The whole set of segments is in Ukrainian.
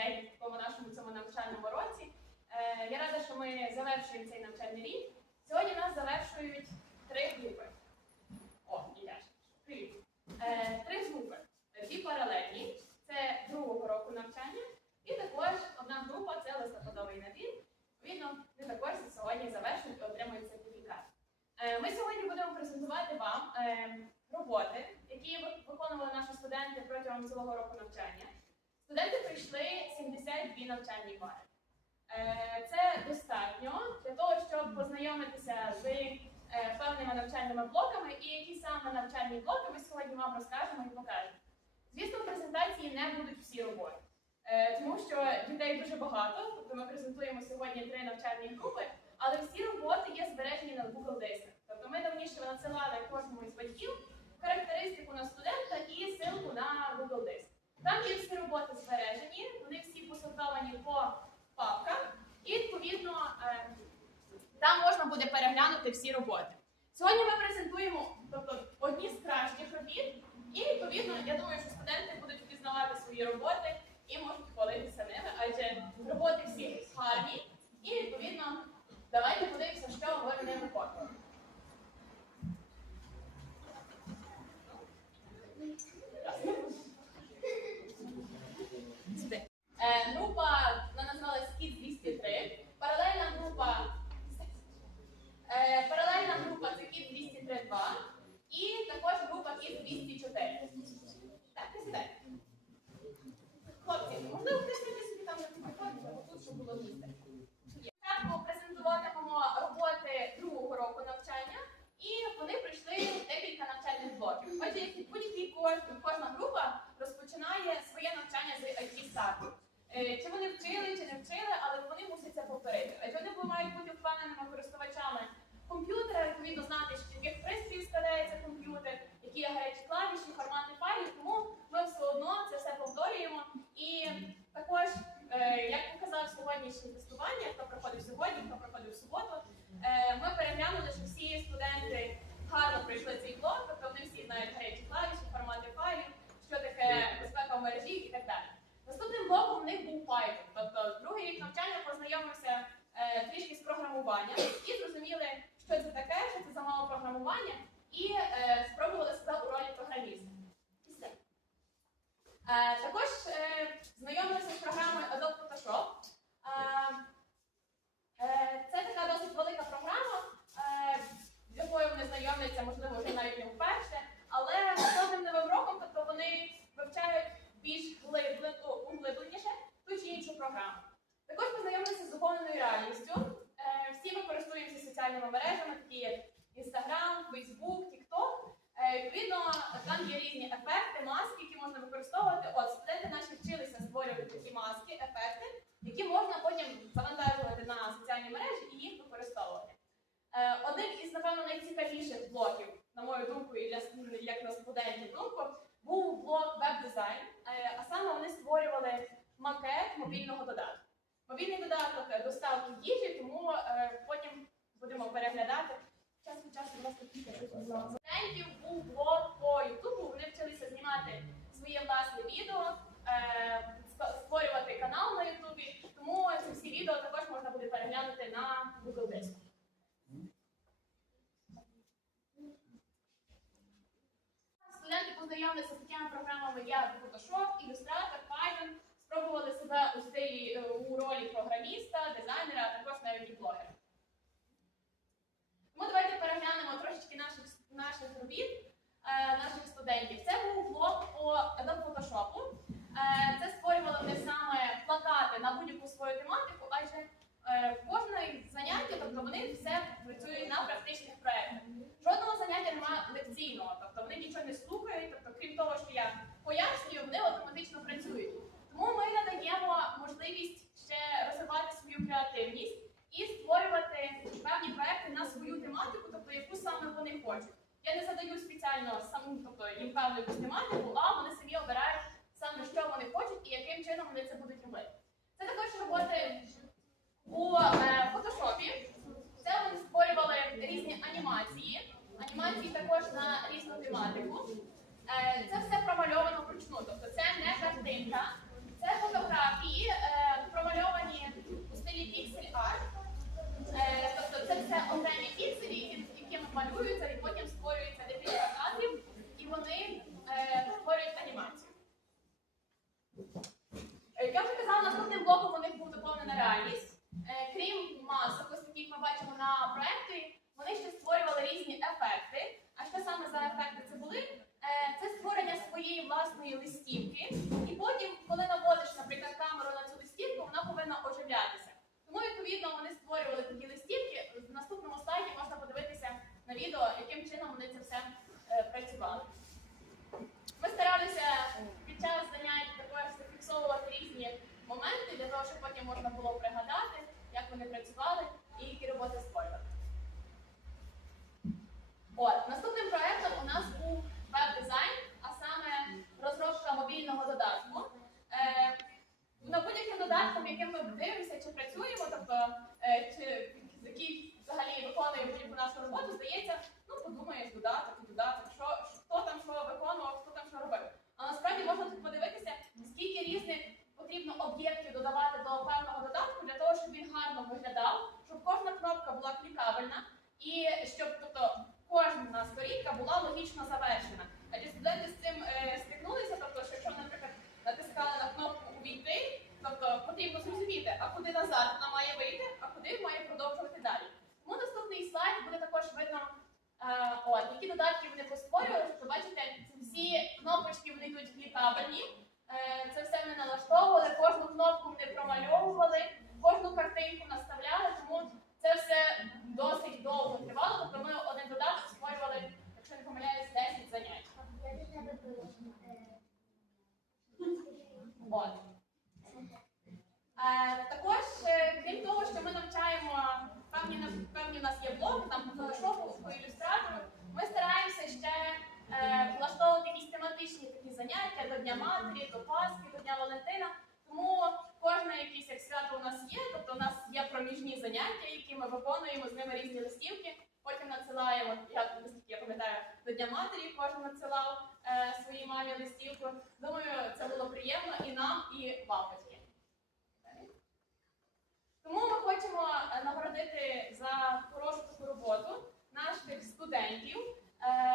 в такому нашому цьому навчальному році. Е, Я рада, що ми завершуємо цей навчальний рік. Сьогодні нас завершують три групи. О, Ілляш, привіт. Е, Три групи. Дві паралельні, це другого року навчання, і також одна група це листопадовий набір. Відповідно, вони також сьогодні завершують і отримують сертифікат. Е, Ми сьогодні будемо презентувати вам е, роботи, які виконували наші студенти протягом цілого року навчання. Студенти пройшли 72 навчальні пари. Е, Це достатньо для того, щоб познайомитися з е, певними навчальними блоками, і які саме навчальні блоки ми сьогодні вам розкажемо і покажемо. Звісно, в презентації не будуть всі роботи, Е, тому що дітей дуже багато, тобто ми презентуємо сьогодні три навчальні групи, але всі роботи є збережені на Google дисках. Тобто ми давніше надсилали кожному із батьків характеристику на студента і ссылку на Google диск. Там є всі роботи збережені, вони всі посортовані по папках, і відповідно е, там можна буде переглянути всі роботи. Сьогодні ми презентуємо тобто, одні з кращих робіт, і відповідно я думаю, що студенти будуть впізнавати свої роботи і можуть хвалитися ними, адже роботи всі гарні, і відповідно давайте подивимося, що ви ними виконували. Сюди. Е, група вона називалась Кіт 203. Паралельна група. Е, паралельна група це Кіт 203 І також група Кіт 204. Так, присідайте. Хлопці, можливо, присідайте собі там на підході, або тут, щоб було місце. Спочатку презентуватимемо роботи другого року навчання, і вони пройшли декілька навчальних будь-який курс, кожна група розпочинає своє навчання з it старту. Е, Чи вони вчили, чи не вчили, але вони мусять це повторити. Адже вони мають бути впевненими користувачами комп'ютера, відповідно знати, з яких пристроїв складається комп'ютер, які є гарячі клавіші, формати файлів. Тому ми все одно це все повторюємо. І також, е, як показав сьогоднішнє тестування, хто проходив сьогодні, хто проходив в суботу, е, ми переглянули, що всі студенти гарно пройшли цей блок, тобто вони всі знають гарячі клавіші, формати файлів, що таке безпека мережі і так далі. Наступним блоком в них був Python, тобто другий рік навчання познайомився е, трішки з програмуванням і зрозуміли, що це таке, що це за мало програмування, і е, спробували себе у ролі програміста. Е, також е, знайомилися з програмою Adobe Photoshop. Е, е, це така досить велика програма, е, з якою вони знайомляться, можливо, вже навіть не вперше, але з кожним новим роком, тобто вони вивчають більш глибли- о, углибленіше програму. Також познайомилися з доповненою реальністю. Е, Всі ми користуємося соціальними мережами, такі як Instagram, Facebook, TikTok. Е, Відповідно, там є різні ефекти, маски, які можна використовувати. От студенти наші вчилися створювати такі маски, ефекти, які можна потім завантажувати на соціальні мережі і їх використовувати. Е, Один із, напевно, найцікавіших блоків, на мою думку, і для як на студентів думку, був блок веб-дизайн. А саме вони створювали макет мобільного додатку. Мобільний додаток е, доставки їжі, тому е, потім будемо переглядати. Час від часу, будь ласка, кілька студентів був блог по Ютубу. Вони вчилися знімати своє власне відео, е, створювати канал на Ютубі. Тому ці всі відео також можна буде переглянути на Google диску. Студенти познайомилися з такими програмами, як Photoshop, Illustrator, Python, спробували себе у стилі е, у ролі програміста, дизайнера, а також навіть блогера. Тому давайте переглянемо трошечки наших, наших робіт, е, наших студентів. Це був блог по Adobe Photoshop. Е, Це створювали вони саме плакати на будь-яку свою тематику, адже кожне заняття, тобто вони все працюють на практичних проєктах. Жодного заняття немає лекційного, тобто вони нічого не слухають, тобто, крім того, що я пояснюю, вони автоматично працюють. Можливість ще розвивати свою креативність і створювати певні проекти на свою тематику, тобто яку саме вони хочуть. Я не задаю спеціально саму, тобто їм певну тематику, а вони самі обирають саме, що вони хочуть і яким чином вони це будуть робити. Це також роботи відповідно вони створювали такі листівки. В наступному слайді можна подивитися на відео, яким чином вони це все е, працювали. Ми старалися під час занять також зафіксовувати різні моменти для того, щоб потім можна було пригадати, як вони працювали і які роботи створювали. От, Наступним проєктом у нас був веб-дизайн. Будь-яким додатком, яким ми дивимося чи працюємо, тобто е, чи який взагалі виконує будь-яку нашу роботу, здається, ну подумаєш, додаток і додаток, що, хто там що виконував, хто там що робив. А насправді можна тут подивитися, скільки різних потрібно об'єктів додавати до певного додатку для того, щоб він гарно виглядав, щоб кожна кнопка була клікабельна і щоб тобто кожна сторінка була логічно завершена. Адже студенти з цим е, стикнулися, тобто, що якщо, наприклад, натискали на кнопку увійти, тобто потрібно зрозуміти, а куди назад вона має вийти, а куди має продовжувати далі. Тому наступний слайд буде також видно, е, от, які додатки вони постворювали. Тобто, бачите, всі кнопочки вони йдуть клікабельні. Е, це все ми налаштовували, кожну кнопку ми промальовували, кожну картинку наставляли, тому це все досить довго тривало. Тобто ми один додаток створювали, якщо не помиляюсь, 10 занять. От. Е, також, е, крім того, що ми навчаємо певні, певні у нас є блоки, там по фотошопу, по ілюстратору, ми стараємося ще е, влаштовувати якісь тематичні такі заняття до Дня Матері, до Пасхи, до Дня Валентина. Тому кожне якесь як свято у нас є, тобто у нас є проміжні заняття, які ми виконуємо, з ними різні листівки. Потім надсилаємо, я наскільки я пам'ятаю, до Дня Матері кожен надсилав е, своїй мамі листівку. Думаю, це було приємно і нам, і вам, батьки. Тому ми хочемо е, нагородити за хорошу таку роботу наших студентів е,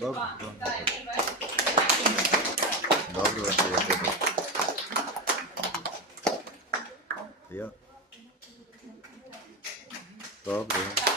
Добре. Добре, ваше я. Добре.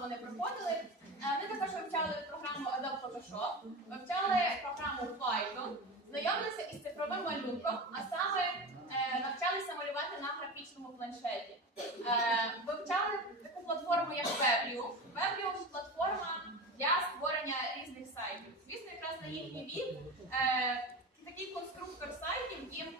вони проходили. Е, Ми також вивчали програму Adobe Photoshop, вивчали програму Python, знайомилися із цифровим малюнком, а саме е, навчалися малювати на графічному планшеті. Е, вивчали таку платформу, як Webview. Webview – платформа для створення різних сайтів. Звісно, якраз на їхній вік такий конструктор сайтів їм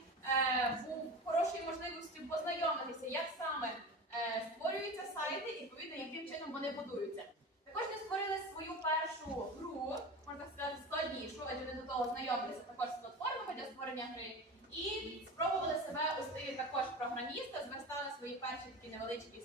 був хорошою можливістю познайомитися, як саме. Е, створюються сайти і відповідно, яким чином вони будуються. Також ми створили свою першу гру, можна так сказати, складнішу, адже ми до того знайомилися також з платформами для створення гри. І спробували себе у стилі також програміста, зверстали свої перші такі невеличкі.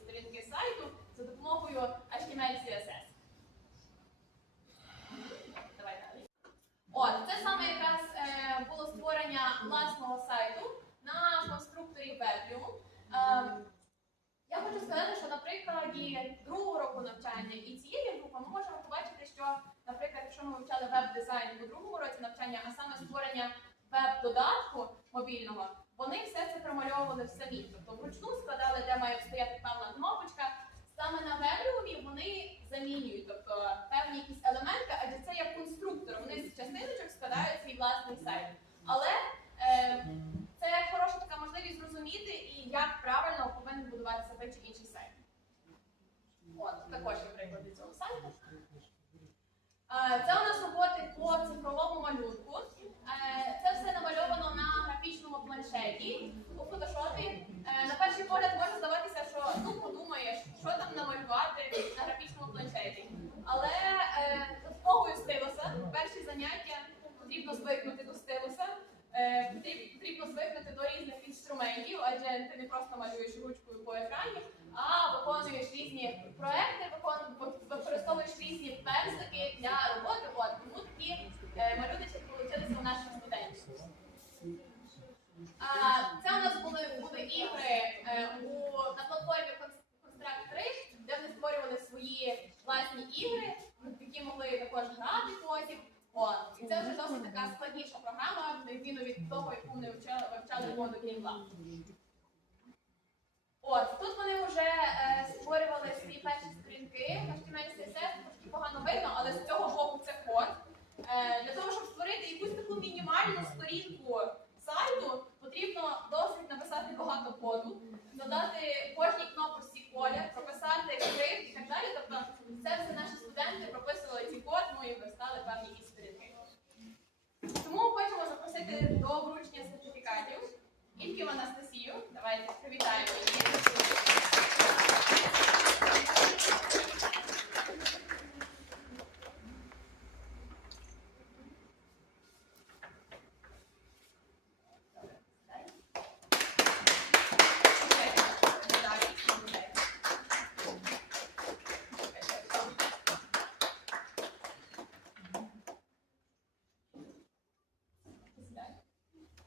Різні проекти, використовуєш різні пензлики для роботи. От тому такі е, малюночки вийшли у наших студентів. Це у нас були, були ігри е, у, на платформі Cons- Construct 3, де вони створювали свої власні ігри, в які могли також грати потім. От. І це вже досить така складніша програма, на відміну від того, яку вони вчали, вивчали воду Геймлаб. От, тут вони вже е, створювали свої перші сторінки HTML CSS, трошки погано видно, але з цього боку це код. Е, для того, щоб створити якусь таку мінімальну сторінку сайту, потрібно досить написати багато коду, додати кожній кнопочці колір, прописати шрифт і так далі. Тобто це все наші студенти прописували ці код, ну і верстали певні якісь сторінки. Тому хочемо запросити до вручення сертифікатів Ільків Анастасію. Давайте привітаємо її.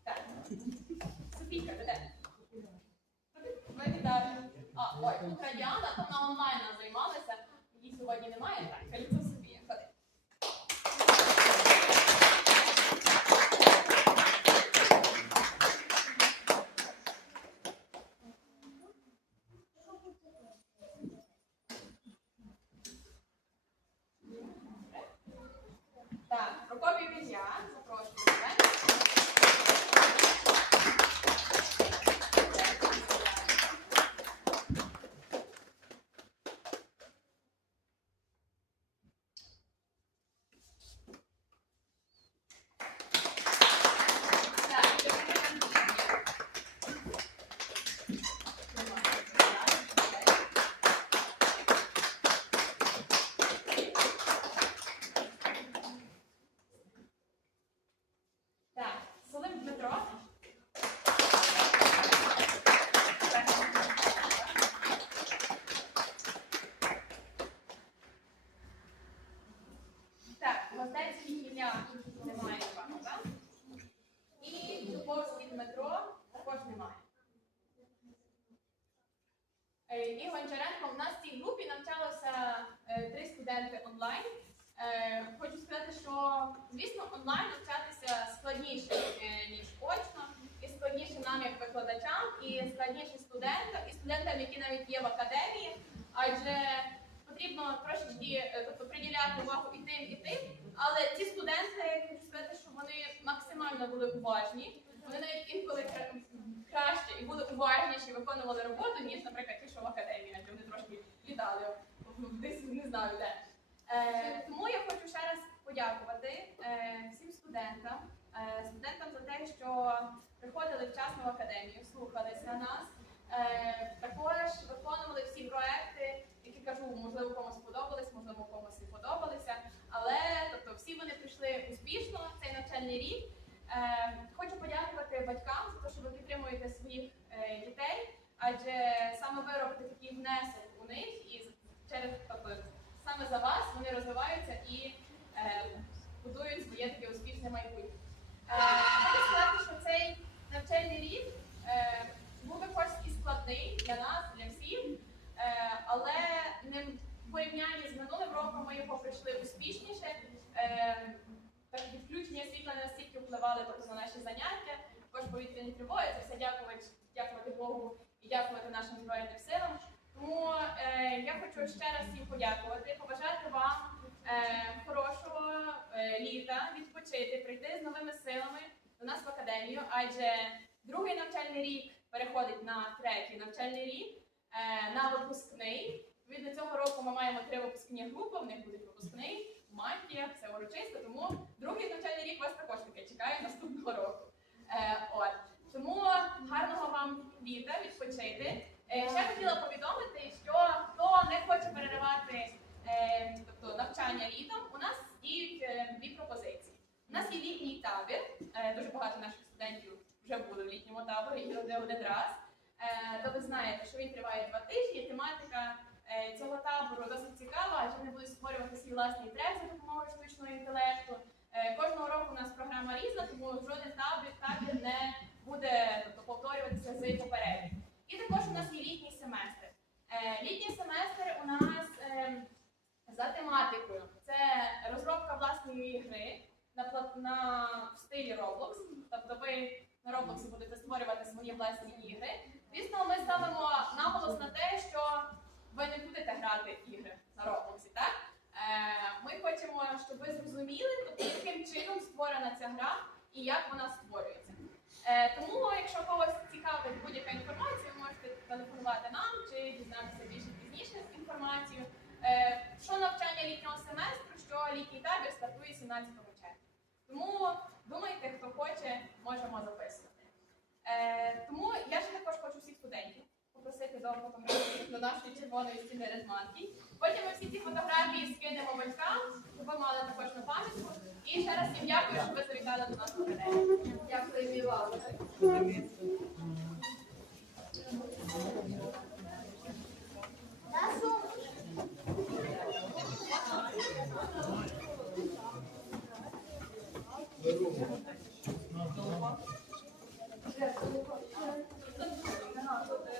Так. Софійка, веде. Ми вітаємо. А, ой, тут Радіана, то вона онлайн займалася. Її сьогодні немає. Так, Каліцо Софія, ходи. Так, Прокопій Візян, запрошую тебе. Так, Так, Солим Дмитро. Так, Гвоздецький Ілля немає, напевно, так? І Дубовський Дмитро також немає. Е, І Гончаренко, у нас в цій групі навчалося е, три студенти онлайн. Е, Хочу сказати, що звісно, онлайн навчатися складніше, е, ніж очно, і складніше нам як викладачам, і складніше студентам, які навіть є в академії, адже потрібно трошечки е, тобто, приділяти увагу і тим, і тим. Але ці студенти, я хочу сказати, що вони максимально були уважні. Вони навіть інколи краще і були уважніші, виконували роботу, ніж, наприклад, ті, що в академії, адже вони трошки літали десь не знаю де. Е, тому я хочу ще раз подякувати е, всім студентам, студентам за те, що приходили вчасно в академію, слухалися нас. Е, також виконували всі проекти, які кажу, можливо, комусь сподобались, можливо, комусь не подобалися. Але тобто всі вони прийшли успішно цей навчальний рік. Е, хочу подякувати батькам за те, що ви підтримуєте своїх е, дітей, адже саме ви робите такий внесок у них і через тобто, саме за вас вони розвиваються і будують своє таке успішне майбутнє. Хочу сказати, що цей навчальний рік був хоч складний для нас, для всіх, е, але не в порівнянні з минулим роком ми його пройшли успішніше. Е, відключення світла не настільки впливали тобто, на наші заняття, також повітряні тривоги, це все дякувати, дякувати Богу і дякувати нашим Збройним силам. Тому е, я хочу ще раз всім подякувати, побажати вам е, хорошого е, літа, відпочити, прийти з новими силами до нас в академію, адже другий навчальний рік переходить на третій навчальний рік, е, на випускний. Відповідно, цього року ми маємо три випускні групи, в них будуть випускний, мантія, все урочисто, тому другий навчальний рік вас також таки чекає наступного року. Е, от. Тому гарного вам літа, відпочити. Е, ще хотіла повідомити, що хто не хоче переривати тобто навчання літом, у нас діють дві пропозиції. У нас є літній табір. Дуже багато наших студентів вже були в літньому таборі і не один раз. Е, то ви знаєте, що він триває два тижні. Тематика е, цього табору досить цікава, адже вони будуть створювати свій власний трек за допомогою штучного інтелекту. Е, кожного року у нас програма різна, тому жоден табір, табір не буде тобто, повторюватися з попереднім. І також у нас є літній семестр. Літній семестр у нас е, за тематикою. Це розробка власної гри на, на в стилі Roblox. Тобто ви на Roblox будете створювати свої власні ігри. Звісно, ми ставимо наголос на те, що ви не будете грати ігри на Roblox, так? Е, ми хочемо, щоб ви зрозуміли, тобто, яким чином створена ця гра і як вона створюється. Е, тому, якщо когось цікавить будь-яка інформація, ви можете телефонувати нам чи дізнатися більше пізніше інформацію. Е, що навчання літнього семестру, що літній табір стартує 17 до фотографії до нашої червоної стіни Редманки. Потім ми всі ці фотографії скинемо батькам, щоб ви мали також на пам'ятку. І ще раз всім дякую, що ви завітали до нас на галерею. Дякую і вам.